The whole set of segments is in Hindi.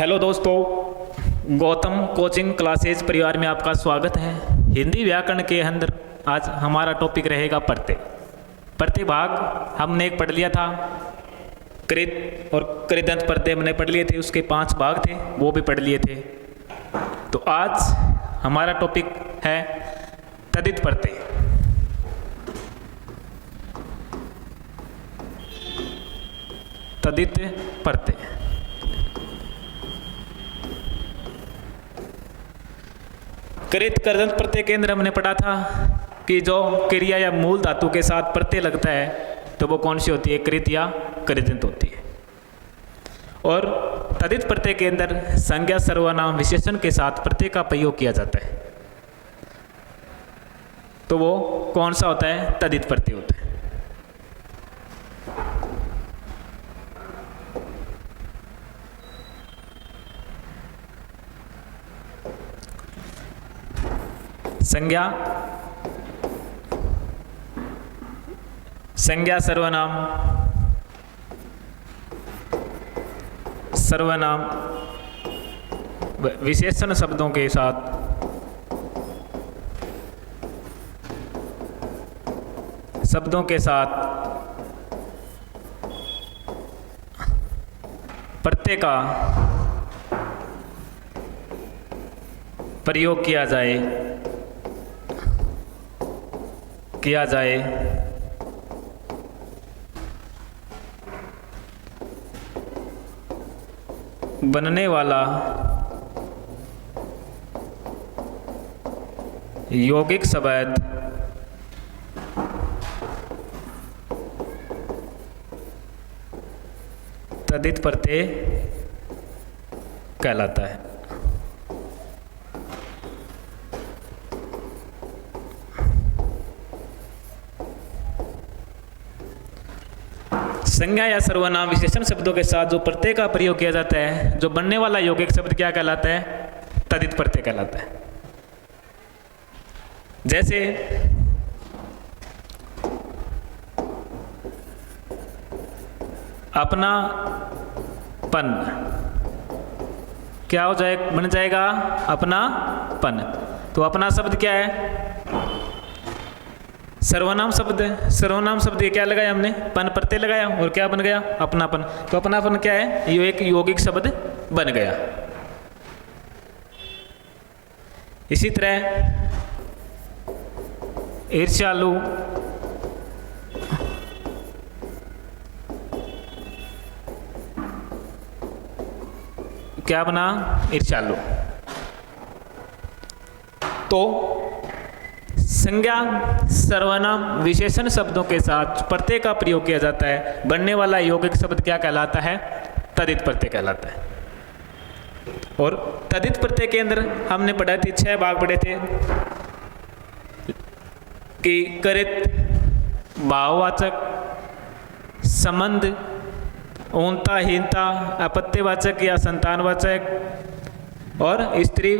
हेलो दोस्तों, गौतम कोचिंग क्लासेज परिवार में आपका स्वागत है। हिंदी व्याकरण के अंदर आज हमारा टॉपिक रहेगा प्रत्यय। प्रत्यय भाग हमने एक पढ़ लिया था, कृत और कृदंत प्रत्यय हमने पढ़ लिए थे, उसके 5 भाग थे, वो भी पढ़ लिए थे। तो आज हमारा टॉपिक है तदित प्रत्यय। तदित प्रत्यय कृत कृदंत प्रत्यय के अंदर हमने पढ़ा था कि जो क्रिया या मूल धातु के साथ प्रत्यय लगता है तो वो कौन सी होती है, कृत या कृदंत होती है। और तदित प्रत्यय के अंदर संज्ञा सर्वनाम विशेषण के साथ प्रत्यय का प्रयोग किया जाता है, तो वो कौन सा होता है, तदित प्रत्यय होता है। संज्ञा सर्वनाम विशेषण शब्दों के साथ प्रत्यय का प्रयोग किया जाए बनने वाला यौगिक शब्द तदित प्रत्यय कहलाता है। संज्ञा या सर्वनाम विशेषण शब्दों के साथ जो प्रत्यय का प्रयोग किया जाता है, जो बनने वाला यौगिक शब्द क्या कहलाता है, तदित प्रत्यय कहलाता है। जैसे अपनापन क्या हो जाए, बन जाएगा अपनापन। तो अपना शब्द क्या है, सर्वनाम शब्द है। सर्वनाम शब्द ये क्या लगाया हमने, पन प्रत्यय लगाया और क्या बन गया, अपनापन। तो अपनापन क्या है, ये एक यौगिक शब्द बन गया। इसी तरह ईर्ष्यालु क्या बना, ईर्ष्यालु। तो संज्ञा सर्वनाम विशेषण शब्दों के साथ प्रत्यय का प्रयोग किया जाता है, बनने वाला यौगिक शब्द क्या कहलाता है, तदित प्रत्यय कहलाता है। और तदित प्रत्यय के अंदर हमने पढ़ा थी, 6 भाग पढ़े थे कि कृत, भाववाचक, संबंध, ऊनता, हीनता, अपत्यवाचक या संतानवाचक और स्त्री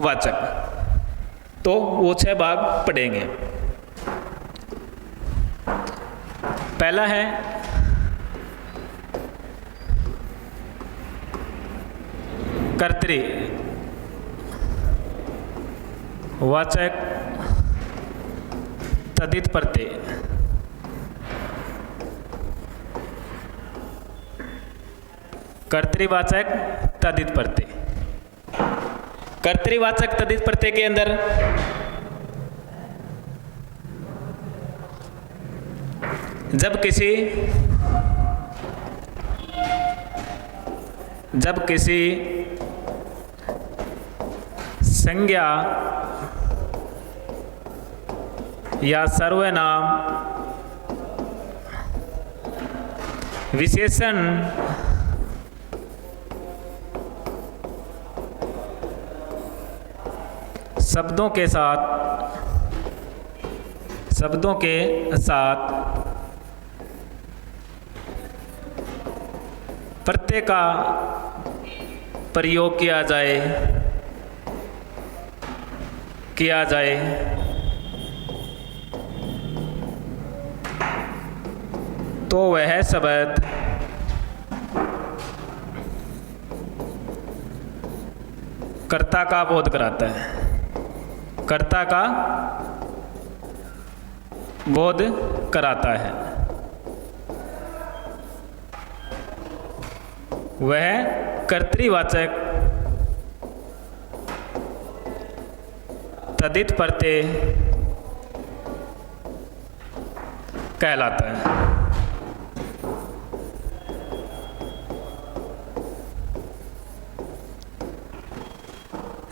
वाचक। तो वो 6 भाग पढ़ेंगे। पहला है कर्तृ वाचक तदित प्रत्यय। कर्तृवाचक तदित प्रत्यय। कर्तृवाचक तदित प्रत्यय के अंदर जब किसी संज्ञा या सर्वनाम विशेषण शब्दों के साथ प्रत्यय का प्रयोग किया जाए तो वह शब्द कर्ता का बोध कराता है, कर्ता का बोध कराता है। वह कर्तृवाचक तदित प्रत्यय कहलाता है।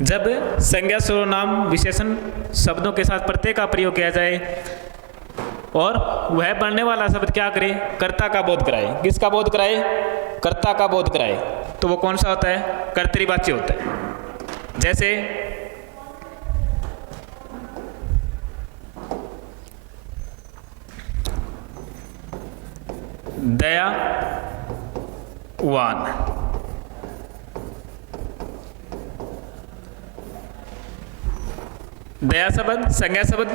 जब संज्ञा सर्वनाम विशेषण शब्दों के साथ प्रत्यय का प्रयोग किया जाए और वह बनने वाला शब्द क्या करे, कर्ता का बोध कराए। किसका बोध कराए? कर्ता का बोध कराए। तो वो कौन सा होता है? कर्तृवाच्य होता है। जैसे दयावान, दया शब्द संज्ञा शब्द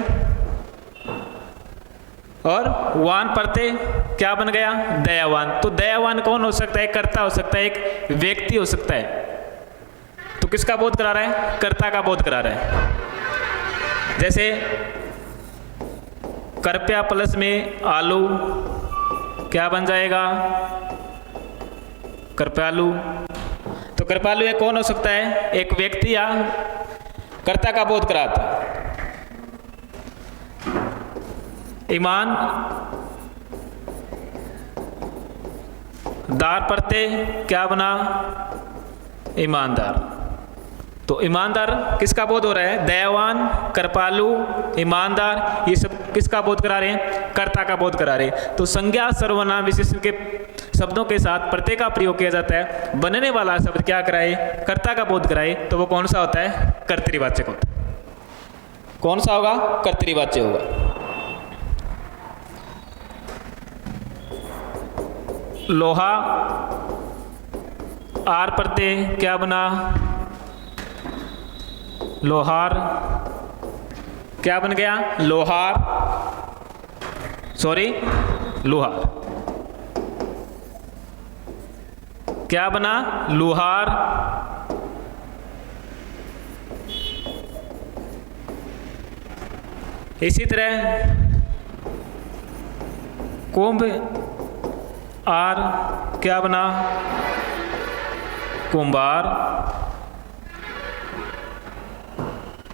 और वान प्रत्यय क्या बन गया? दयावान। तो दयावान कौन हो सकता है? कर्ता हो सकता है, एक व्यक्ति हो सकता है। तो किसका बोध करा रहा है? कर्ता का बोध करा रहा है। जैसे कृपया प्लस में आलू क्या बन जाएगा? कृपालु। तो कृपालु ये कौन हो सकता है? एक व्यक्ति या कर्ता का बोध कराता है। ईमान दार प्रत्यय क्या बना? ईमानदार। तो ईमानदार किसका बोध हो रहा है? दयावान, कृपालु, ईमानदार, ये सब किसका बोध करा रहे हैं? कर्ता का बोध करा रहे हैं। तो संज्ञा सर्वनाम विशेषण के शब्दों के साथ प्रत्यय का प्रयोग किया जाता है। बनने वाला शब्द क्या कराए? कर्ता का बोध कराए। तो वो कौन सा होता है? कर्तृवाचक होता है। कौन सा होगा? कर्तृवाच्य होगा। लोहा आर प्रत्यय क्या बना? लोहार। क्या बन गया? लोहार, सॉरी लोहार। क्या बना? लोहार। इसी तरह कुंभ आर क्या बना? कुंभार।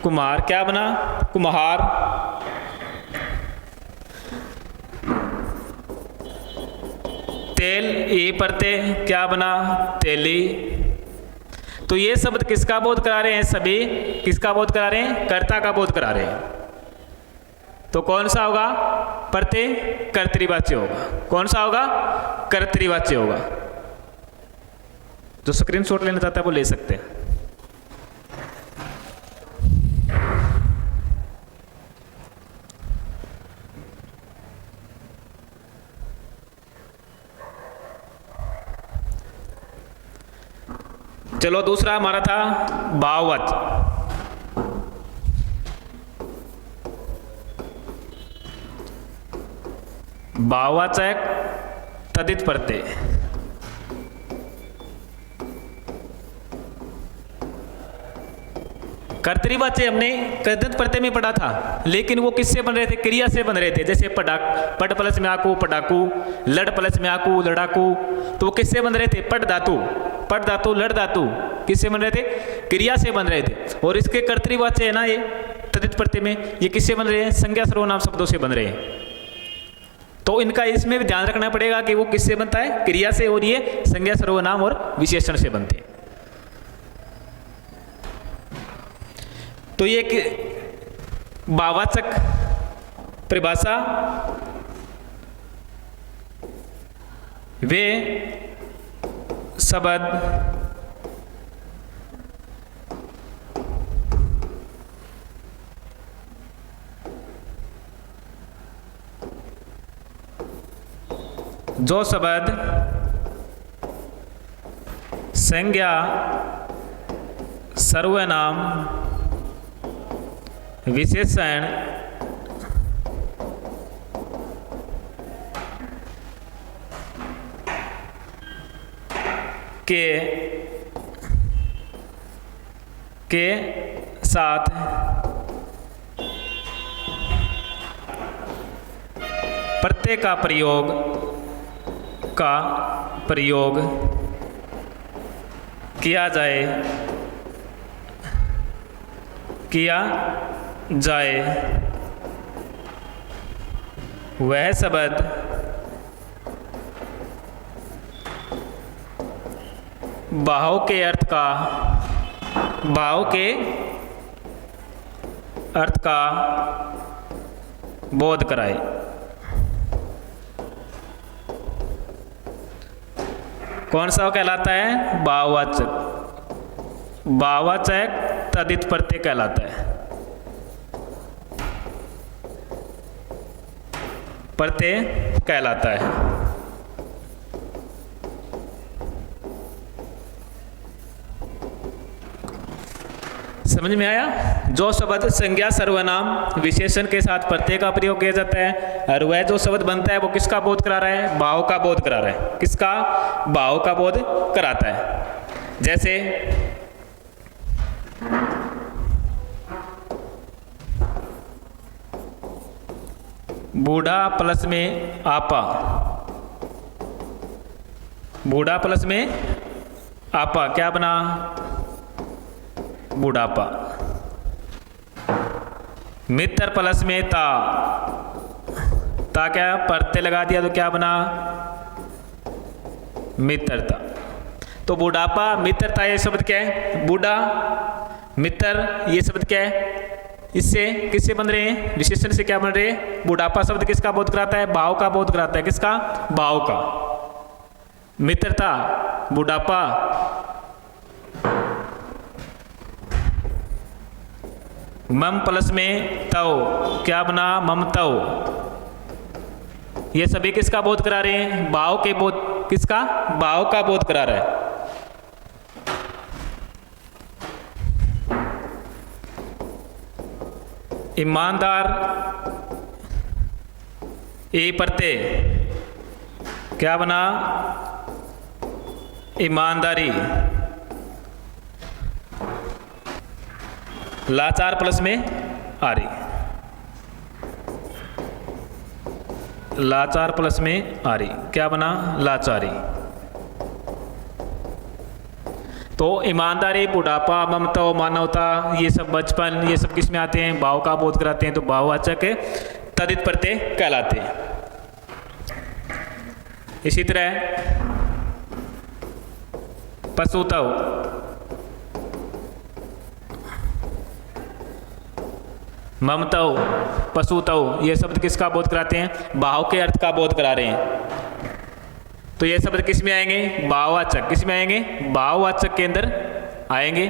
कुमार क्या बना? कुम्हार। तेल ई प्रत्यय क्या बना? तेली। तो ये शब्द किसका बोध करा रहे हैं? सभी किसका बोध करा रहे हैं? कर्ता का बोध करा रहे हैं। तो कौन सा होगा? प्रत्यय कर्तृवाच्य होगा। कौन सा होगा? कर्तृवाच्य होगा। जो स्क्रीनशॉट लेना चाहता है वो ले सकते हैं। चलो दूसरा हमारा था भाववाच्य। भाववाचक तदित प्रत्यय। कर्तृवाच्य हमने तदित प्रत्यय में पढ़ा था, लेकिन वो किससे बन रहे थे? क्रिया से बन रहे थे। जैसे पट प्लस में आकू पटाकू, लड़ प्लस में आकू लड़ाकू। तो वो किससे बन रहे थे? पट धातु, पट धातु, लड़ धातु किससे बन रहे थे? क्रिया से बन रहे थे। और इसके कर्तृवाच्य है ना ये तदित प्रत्यय में, ये किससे बन रहे हैं? संज्ञा सर्वनाम शब्दों से बन रहे हैं। तो इनका इसमें भी ध्यान रखना पड़ेगा कि वो किससे बनता है? क्रिया से, और ये संज्ञा सर्वनाम और विशेषण से बनते हैं। तो ये भाववाचक परिभाषा वे शब्द जो शब्द संज्ञा सर्वनाम विशेषण के के साथ प्रत्यय का प्रयोग किया जाए वह शब्द भाव के अर्थ का बोध कराए। कौन सा कहलाता है? भाववाचक तदित प्रत्यय कहलाता है। प्रत्यय कहलाता है। समझ में आया? जो शब्द संज्ञा सर्वनाम विशेषण के साथ प्रत्यय का प्रयोग किया जाता है और वह जो शब्द बनता है वो किसका बोध करा रहा है? भाव का बोध करा रहा है। किसका? भाव का बोध कराता है। जैसे बूढ़ा प्लस में आपा, बूढ़ा प्लस में आपा क्या बना? बुढ़ापा। मित्र प्लस में ता क्या प्रत्यय लगा दिया तो क्या बना? मित्रता। तो बुढ़ापा, मित्रता ये शब्द क्या है? बूढ़ा, मित्र ये शब्द क्या है? इससे किससे बन रहे हैं? विशेषण से क्या बन रहे हैं? बुढ़ापा शब्द किसका बोध कराता है? भाव का बोध कराता है। किसका? भाव का। मित्रता, बुढ़ापा, मम प्लस में तव क्या बना? ममतव। ये सभी किसका बोध करा रहे हैं? भाव के बोध। किसका? भाव का बोध करा रहा है। ईमानदार ए प्रत्यय क्या बना? ईमानदारी। लाचार प्लस में आरी, लाचार प्लस में आरी क्या बना? लाचारी। तो ईमानदारी, बुढ़ापा, ममता, मानवता ये सब बचपन ये सब किस में आते हैं? भाव का बोध कराते हैं। तो भाववाचक तदित प्रत्यय कहलाते हैं। इसी तरह पशुतव, ममतव, पशुतव ये शब्द किसका बोध कराते हैं? भाव के अर्थ का बोध करा रहे हैं। तो ये शब्द किस में आएंगे? भाववाचक। किस में आएंगे? भाववाचक के अंदर आएंगे।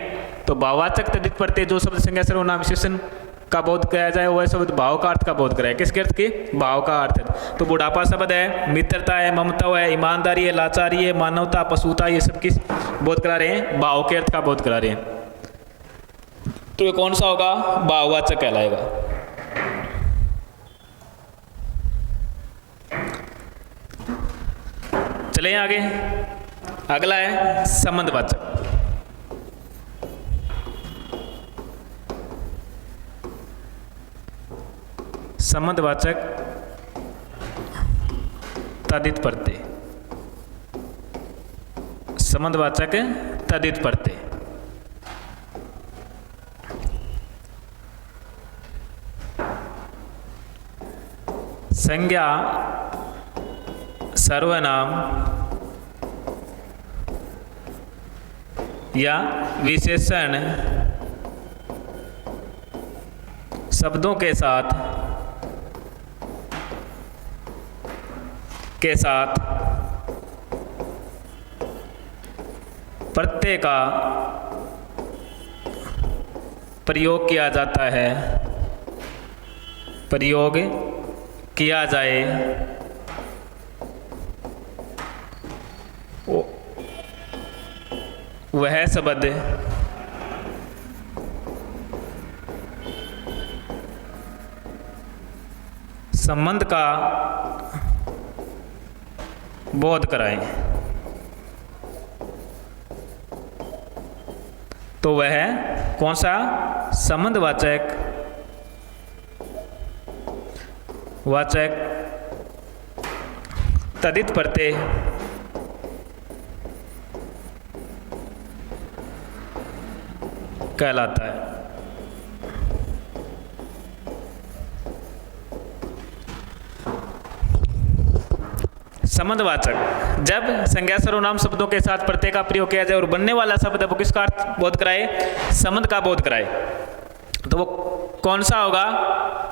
तो भाववाचक तदित प्रत्यय जो शब्द संज्ञा सर्वनाम विशेषण का बोध किया जाए वह शब्द भाव का अर्थ का बोध कराए। किसके अर्थ के? भाव का अर्थ। तो बुढ़ापा शब्द है, मित्रता है, ममता है, ईमानदारी है, लाचारी है, मानवता, पशुता ये सब किस बोध करा रहे हैं? भाव के अर्थ का बोध करा रहे हैं। तो ये कौन सा होगा? भाववाचक कहलाएगा। चले आगे। अगला है संबंधवाचक। संबंधवाचक तदित प्रत्यय, संबंधवाचक तदित प्रत्यय। संज्ञा सर्वनाम या विशेषण शब्दों के साथ प्रत्यय का प्रयोग किया जाता है, प्रयोग किया जाए वह शब्द संबंध का बोध कराएं। तो वह कौन सा संबंधवाचक तद्धित प्रत्यय कहलाता है। संबंधवाचक जब संज्ञा सर्वनाम शब्दों के साथ प्रत्यय का प्रयोग किया जाए और बनने वाला शब्द वो किसका अर्थ बोध कराए, संबंध का बोध कराए, तो वो कौन सा होगा,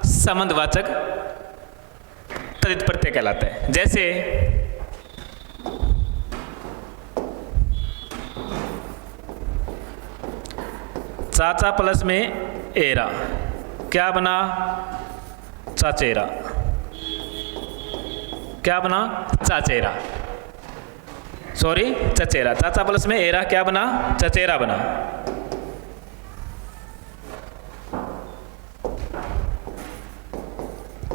संबंधवाचक तद्धित प्रत्यय कहलाता है। जैसे चाचा प्लस में एरा क्या बना, चाचेरा, क्या बना, चाचेरा, सॉरी चचेरा। चाचा प्लस में एरा क्या बना, चचेरा बना।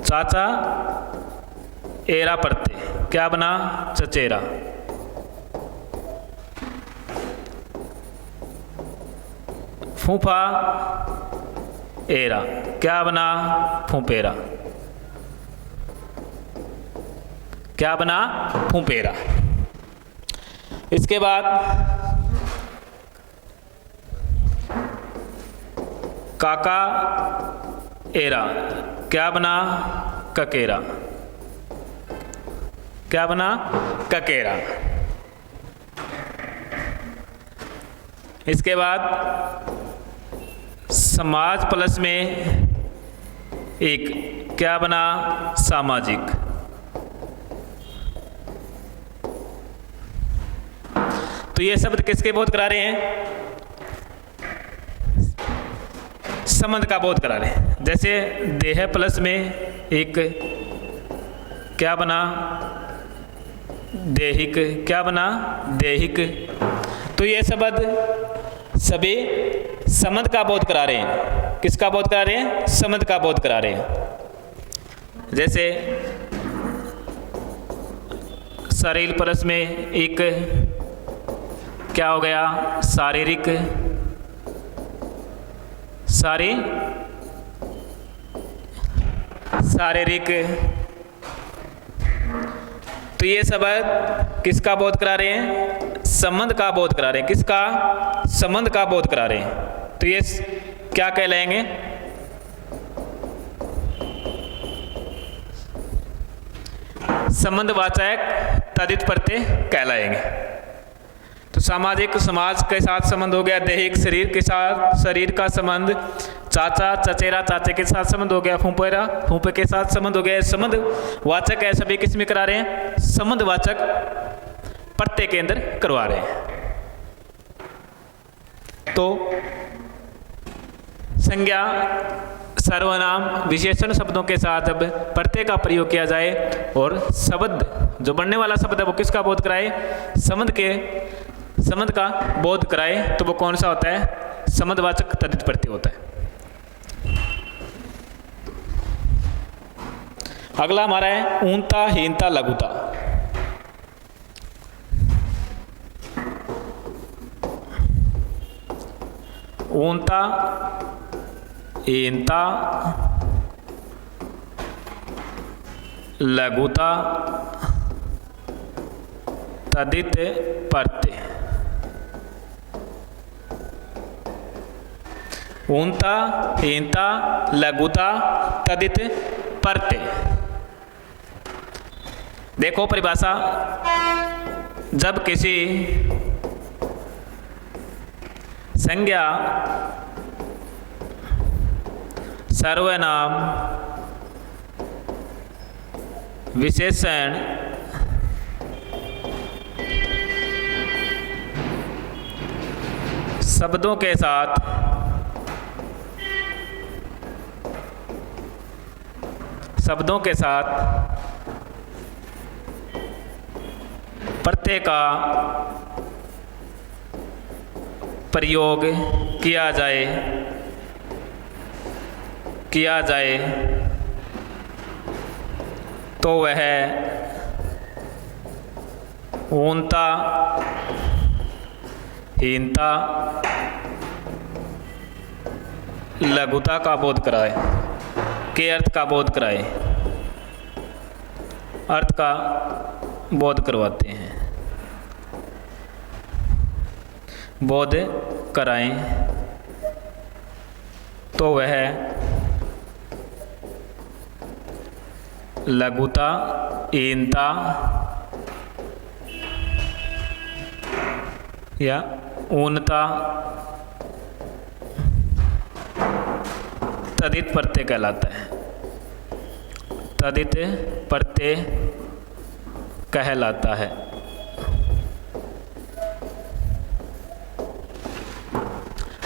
चाचा एरा प्रत्यय क्या बना, चचेरा। फूफा एरा क्या बना, फूपेरा, क्या बना, फूपेरा। इसके बाद काका एरा क्या बना, ककेरा, क्या बना, ककेरा। इसके बाद समाज प्लस में एक क्या बना, सामाजिक। तो ये शब्द किसके बोध करा रहे हैं, संबंध का बोध करा रहे हैं। जैसे देह प्लस में एक क्या बना, देहिक, क्या बना, देहिक। तो ये शब्द सभी संबंध का बोध करा रहे हैं। किसका बोध करा रहे हैं, संबंध का बोध करा रहे हैं। जैसे शरीर प्लस में एक क्या हो गया, शारीरिक, शारीरिक। तो ये शब्द किसका बोध करा रहे हैं, संबंध का बोध करा रहे हैं। किसका, संबंध का बोध करा रहे हैं। तो ये क्या कहलाएंगे, संबंधवाचक तद्धित प्रत्यय कहलाएंगे। तो सामाजिक समाज के साथ संबंध हो गया, दैहिक शरीर के साथ शरीर का संबंध, चाचा चचेरा चाचे के साथ संबंध हो गया, फूफेरा फूफे के साथ संबंध हो गया। संबंध वाचक है, सभी किस में करा रहे हैं, संबंधवाचक प्रत्यय के अंदर करवा रहे हैं। तो संज्ञा सर्वनाम विशेषण शब्दों के साथ जब प्रत्यय का प्रयोग किया जाए और शब्द जो बनने वाला शब्द है वो किसका बोध कराए, संबंध का बोध कराए, तो वो कौन सा होता है, संबंधवाचक तद्धित प्रत्यय होता है। अगला हमारा है ऊनता हीनता लघुता। ऊनता हीनता लघुता तद्धित प्रत्यय। ऊनता हीनता लघुता तद्धित प्रत्यय। देखो परिभाषा, जब किसी संज्ञा सर्वनाम विशेषण शब्दों के साथ प्रत्यय का प्रयोग किया जाए तो वह ऊनता हीनता लघुता का बोध कराए, के अर्थ का बोध कराए, अर्थ का बोध करवाते हैं, बोध कराएं तो वह लघुता, हीनता या ऊनता तदित प्रत्यय कहलाता है, तदित प्रत्यय कहलाता है।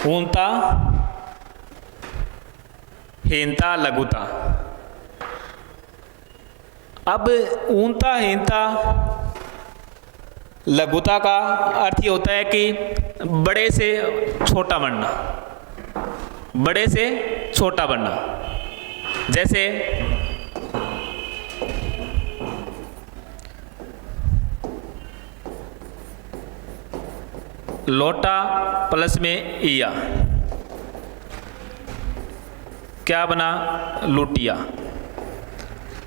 ऊनता, हीनता, लघुता। अब ऊनता, हीनता, लघुता का अर्थ ये होता है कि बड़े से छोटा बनना, बड़े से छोटा बनना। जैसे लोटा प्लस में इया क्या बना? लुटिया।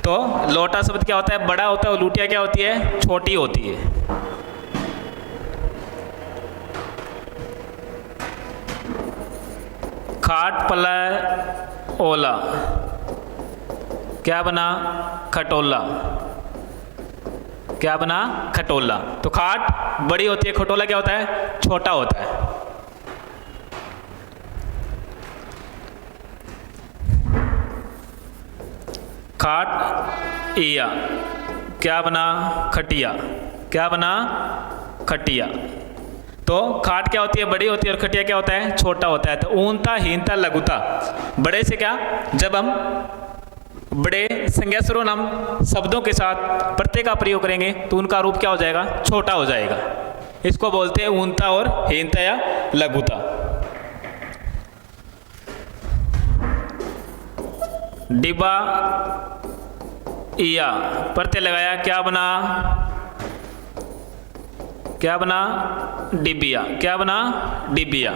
तो लोटा शब्द क्या होता है? बड़ा होता है, और लुटिया क्या होती है? छोटी होती है। खाट पल्ला ओला क्या बना? खटोला। क्या बना? खटोला। तो खाट बड़ी होती है, खटोला क्या होता है? छोटा होता है। खाट इया क्या बना? खटिया। क्या बना? खटिया। तो खाट क्या होती है? बड़ी होती है, और खटिया क्या होता है? छोटा होता है। तो ऊनता, हीनता, लघुता। बड़े से क्या? जब हम बड़े संज्ञा सर्वनाम शब्दों के साथ प्रत्यय का प्रयोग करेंगे तो उनका रूप क्या हो जाएगा? छोटा हो जाएगा। इसको बोलते हैं ऊनता और हीनता या लघुता। डिब्बा इया प्रत्यय लगाया क्या बना? क्या बना? डिबिया। क्या बना? डिबिया।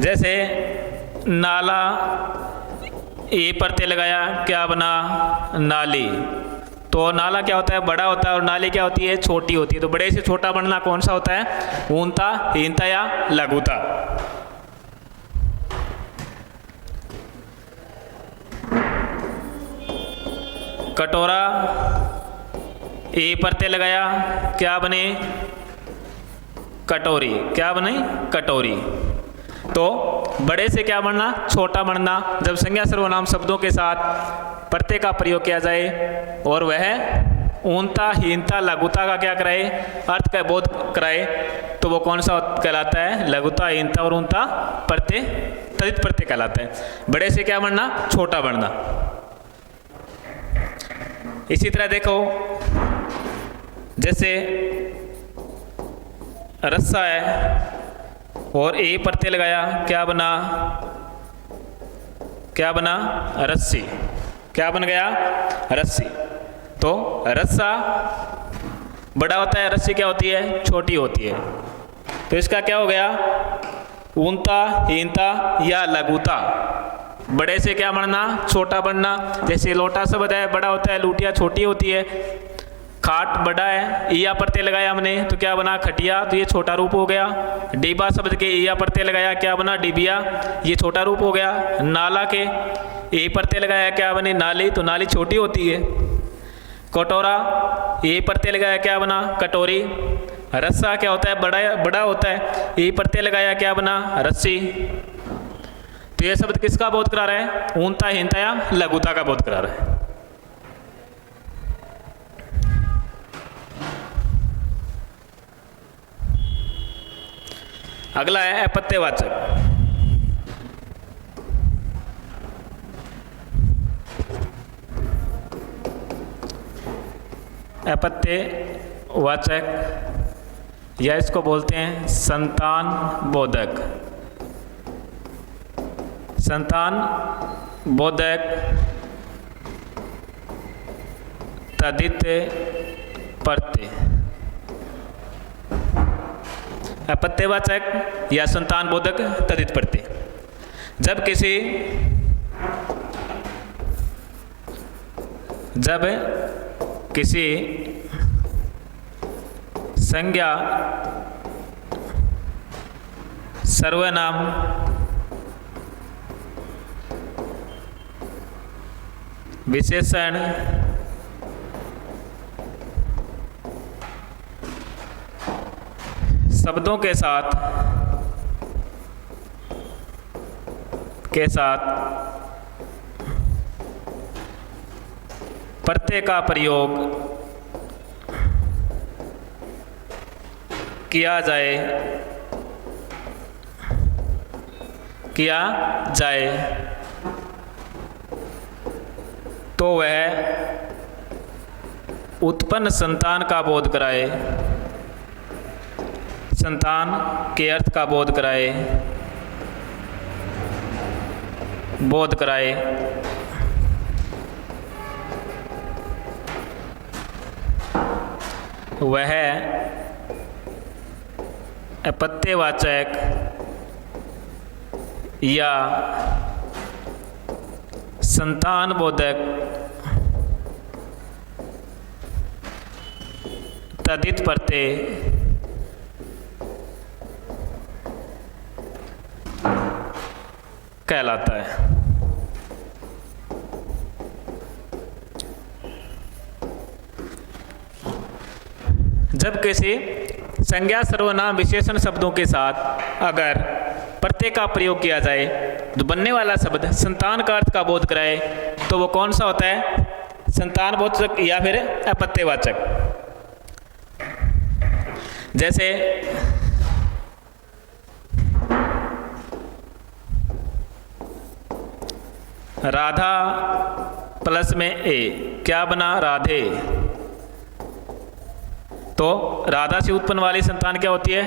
जैसे नाला, ये प्रत्यय लगाया क्या बना? नाली। तो नाला क्या होता है? बड़ा होता है, और नाली क्या होती है? छोटी होती है। तो बड़े से छोटा बनना कौन सा होता है? ऊनता, हीनता या लघुता। कटोरा, ये प्रत्यय लगाया क्या बने? कटोरी। क्या बने? कटोरी। तो बड़े से क्या बनना? छोटा बनना जब संज्ञा सर्वनाम शब्दों के साथ प्रत्यय का प्रयोग किया जाए और वह ऊनता, हीनता, लघुता का क्या कराए? अर्थ का बोध कराए, तो वो कौन सा कहलाता है? लघुता, हीनता और ऊनता प्रत्यय, तदित प्रत्यय कहलाता है। बड़े से क्या बनना? छोटा बनना। इसी तरह देखो, जैसे रस्सा है और ए प्रत्यय लगाया क्या बना? क्या बना? रस्सी। क्या बन गया? रस्सी। तो रस्सा बड़ा होता है, रस्सी क्या होती है? छोटी होती है। तो इसका क्या हो गया? ऊनता, हीनता या लघुता। बड़े से क्या बनना? छोटा बनना। जैसे लोटा शब्द है, बड़ा होता है, लुटिया छोटी होती है। खाट बड़ा है, इया प्रत्यय लगाया हमने तो क्या बना? खटिया। तो ये छोटा रूप हो गया। डिब्बा शब्द के इया प्रत्यय लगाया क्या बना? डिबिया। ये छोटा रूप हो गया। नाला के ए प्रत्यय लगाया क्या बने? नाली। तो नाली छोटी होती है। कटोरा, ए प्रत्यय लगाया क्या बना? कटोरी। रस्सा क्या होता है? बड़ा होता है, ए प्रत्यय लगाया क्या बना? रस्सी। तो ये शब्द किसका बोध करा रहा है? ऊनता, हीनता या लघुता का बोध करा रहा है। अगला है अपत्यवाचक। अपत्यवाचक या इसको बोलते हैं संतान बोधक। संतान बोधक, तदित प्रत्यय। अपत्यवाचक या संतान बोधक तद्धित प्रत्यय। जब किसी संज्ञा सर्वनाम विशेषण शब्दों के साथ प्रत्यय का प्रयोग किया जाए तो वह उत्पन्न संतान का बोध कराए, संतान के अर्थ का बोध कराए, वह अपत्यवाचक या संतान बोधक तद्धित प्रत्यय कहलाता है। जब किसी संज्ञा सर्वनाम विशेषण शब्दों के साथ अगर प्रत्यय का प्रयोग किया जाए तो बनने वाला शब्द संतान का अर्थ का बोध कराए तो वो कौन सा होता है? संतान बोधक या फिर अपत्यवाचक। जैसे राधा प्लस में ए क्या बना? राधे। तो राधा से उत्पन्न वाली संतान क्या होती है?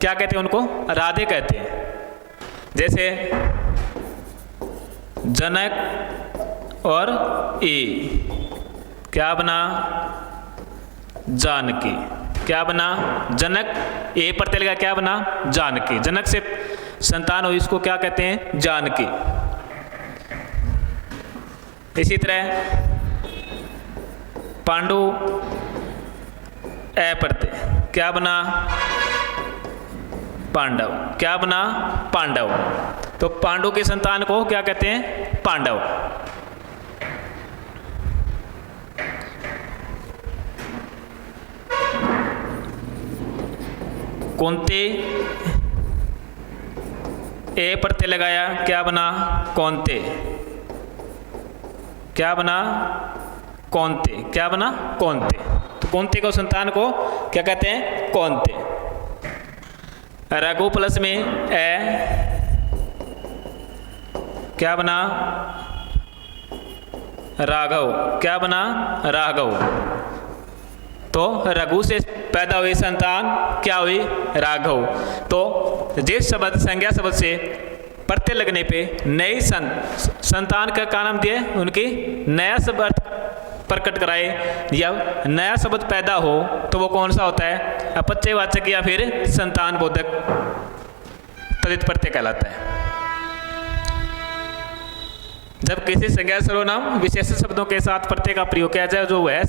क्या कहते हैं उनको? राधे कहते हैं। जैसे जनक और ए क्या बना? जानकी। क्या बना? जनक। ए पर तेलगा क्या बना? जानकी। जनक से संतान हुई, इसको क्या कहते हैं? जानकी। इसी तरह पांडु ए प्रत्यय क्या बना? पांडव। क्या बना? पांडव। तो पांडु की संतान को क्या कहते हैं? पांडव। कुंती ए प्रत्यय लगाया क्या बना? कौंते। क्या बना? कौंते। क्या बना? कौंते। तो कौंते को संतान को क्या कहते हैं? कौंते। रघु प्लस में ए क्या बना? राघव। क्या बना? राघव। तो रघु से पैदा हुई संतान क्या हुई? राघव। तो जिस शब्द संज्ञा शब्द से प्रत्यय लगने पे नई संतान का नाम दिए, उनकी नया शब्द प्रकट कराए या नया शब्द पैदा हो तो वो कौन सा होता है? अपत्यवाचक या फिर संतान बोधक तद्धित प्रत्यय कहलाता है। जब किसी संज्ञा सर्वनाम विशेष शब्दों के साथ प्रत्यय का प्रयोग किया जाए जो वह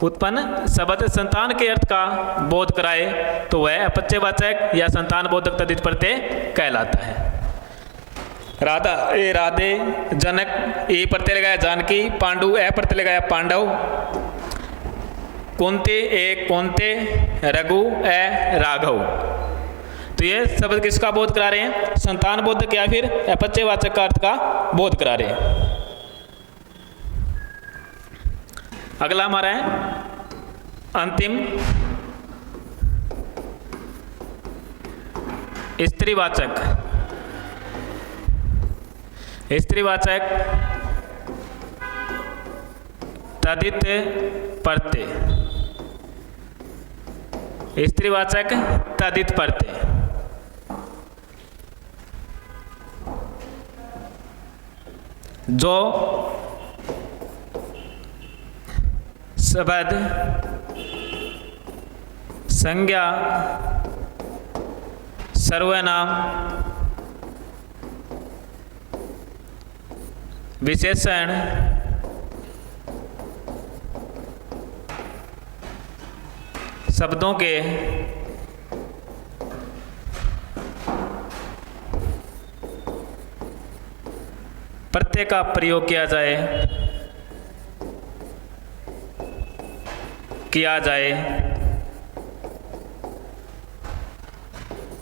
उत्पन्न शब्द संतान के अर्थ का बोध कराए तो वह अपत्यवाचक या संतान बोधक तद्धित प्रत्यय कहलाता है। राधा ए राधे, जनक ए प्रत्यय लगाया जानकी, पांडु ए प्रत्यय लगाया पांडव, कुंती ए कौंते, रघु ए राघव। तो ये शब्द किसका बोध करा रहे हैं? संतान बोधक या फिर अपत्यवाचक का अर्थ का बोध करा रहे हैं। अगला हमारा है अंतिम स्त्रीवाचक। स्त्रीवाचक तद्धित प्रत्यय। स्त्रीवाचक तद्धित प्रत्यय जो शब्द संज्ञा सर्वनाम विशेषण शब्दों के प्रत्यय का प्रयोग किया जाए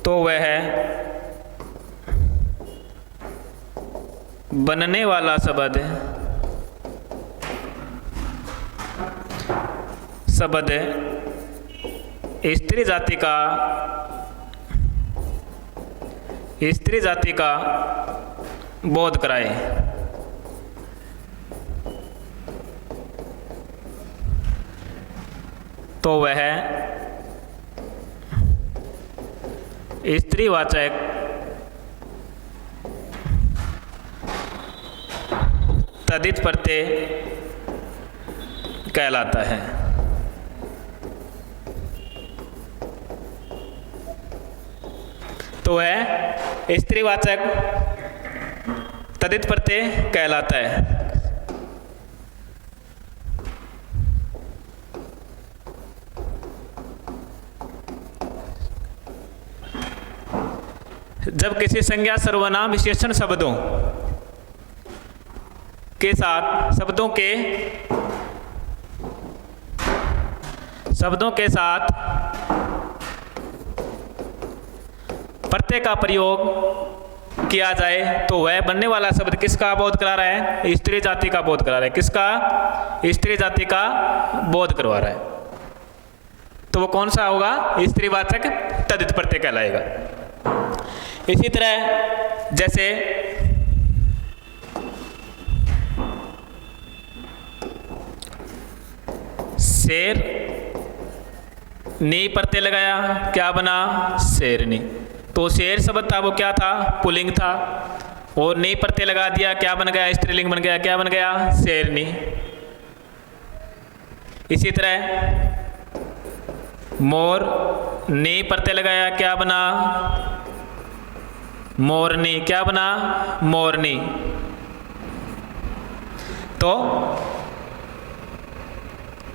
तो वह बनने वाला शब्द स्त्री जाति का बोध कराए। तो वह स्त्रीवाचक तद्धित प्रत्यय कहलाता है। तो वह स्त्रीवाचक तद्धित प्रत्यय कहलाता है। जब किसी संज्ञा सर्वनाम विशेषण शब्दों के साथ प्रत्यय का प्रयोग किया जाए तो वह बनने वाला शब्द किसका बोध करा रहा है? स्त्री जाति का बोध करा रहा है। किसका? स्त्री जाति का बोध करवा रहा है। तो वो कौन सा होगा? स्त्रीवाचक तद्धित प्रत्यय कहलाएगा। इसी तरह जैसे शेर नी प्रत्यय लगाया, क्या बना? शेरनी। तो शेर शब्द था वो क्या था? पुल्लिंग था। और नी प्रत्यय लगा दिया, क्या बन गया? स्त्रीलिंग बन गया। क्या बन गया? शेरनी। इसी तरह मोर नी प्रत्यय लगाया, क्या बना? मोरनी। क्या बना? मोरनी। तो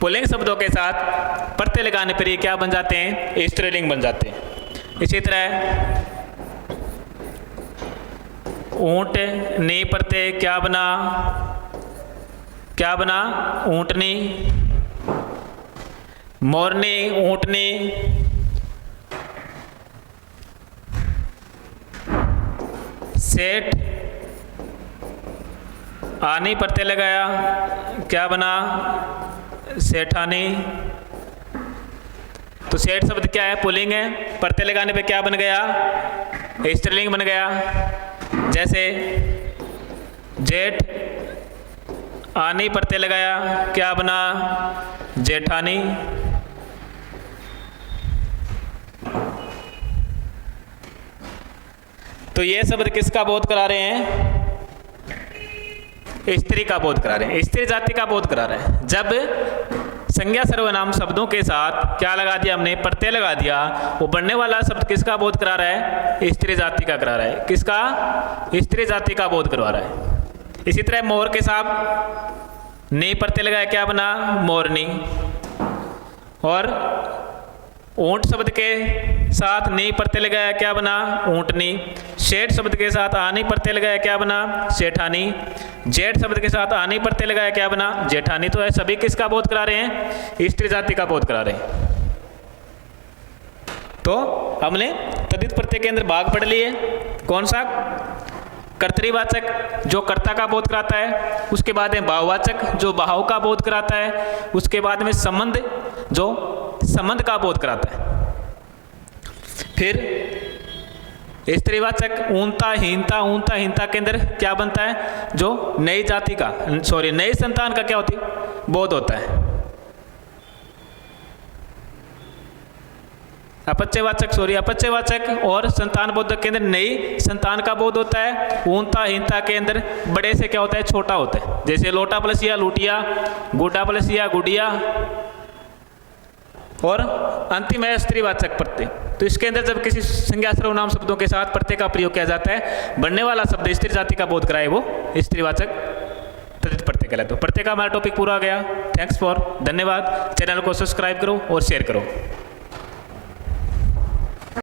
पुल्लिंग शब्दों के साथ प्रत्यय लगाने पर ये क्या बन जाते हैं? स्त्रीलिंग बन जाते हैं। इसी तरह ऊंट नी प्रत्यय, क्या बना? क्या बना? ऊंटनी। मोरनी, ऊंटनी। सेठ आनी प्रत्यय लगाया, क्या बना? सेठानी। तो सेठ शब्द क्या है? पुल्लिंग है। प्रत्यय लगाने पे क्या बन गया? स्त्रीलिंग बन गया। जैसे जेठ आनी प्रत्यय लगाया, क्या बना? जेठानी। तो ये शब्द किसका बोध करा रहे हैं? स्त्री का बोध करा रहे हैं, स्त्री जाति का बोध करा रहे हैं। जब संज्ञा सर्वनाम शब्दों के साथ क्या लगा दिया हमने? प्रत्यय लगा दिया। वो बनने वाला शब्द किसका बोध करा रहा है? स्त्री जाति का करा रहा है। किसका? स्त्री जाति का बोध करवा रहा है। इसी तरह मोर के साथ नी प्रत्यय लगाया, क्या बना? मोरनी। और ऊंट शब्द के साथ नी प्रत्यय लगाया, क्या बना? ऊंटनी। शेठ शब्द के साथ आनी प्रत्यय लगाया, क्या बना? सेठानी। जेठ शब्द के साथ आनी प्रत्यय लगाया, क्या बना? जेठानी। तो सभी किसका बोध करा रहे हैं? स्त्री जाति का बोध करा रहे हैं। तो हमने तद्धित प्रत्यय के अंदर भाग पढ़ लिए। कौन सा? कर्तृवाचक जो कर्ता का बोध कराता है, उसके बाद में भाववाचक जो भाव का बोध कराता है, उसके बाद में संबंध जो संबंध का बोध कराता है। फिर स्त्रीवाचक ऊनता हीनता के अंदर क्या बनता है? जो नई जाति का नई संतान का क्या होती है? बोध होता है। अपत्यवाचक और संतान बोधक के अंदर नई संतान का बोध होता है। ऊनता हीनता के अंदर बड़े से क्या होता है, छोटा होता है। जैसे लोटा प्लस या लुटिया, गुड्डा प्लस या गुडिया, और अंतिम है स्त्रीवाचक प्रत्यय। तो इसके अंदर जब किसी संज्ञा सर्वनाम शब्दों के साथ प्रत्यय का प्रयोग किया जाता है, बनने वाला शब्द स्त्री जाति का बोध कराए, वो स्त्रीवाचक तद्धित प्रत्यय कहलाता है। प्रत्यय का हमारा टॉपिक पूरा हो गया। थैंक्स फॉर, धन्यवाद। चैनल को सब्सक्राइब करो और शेयर करो।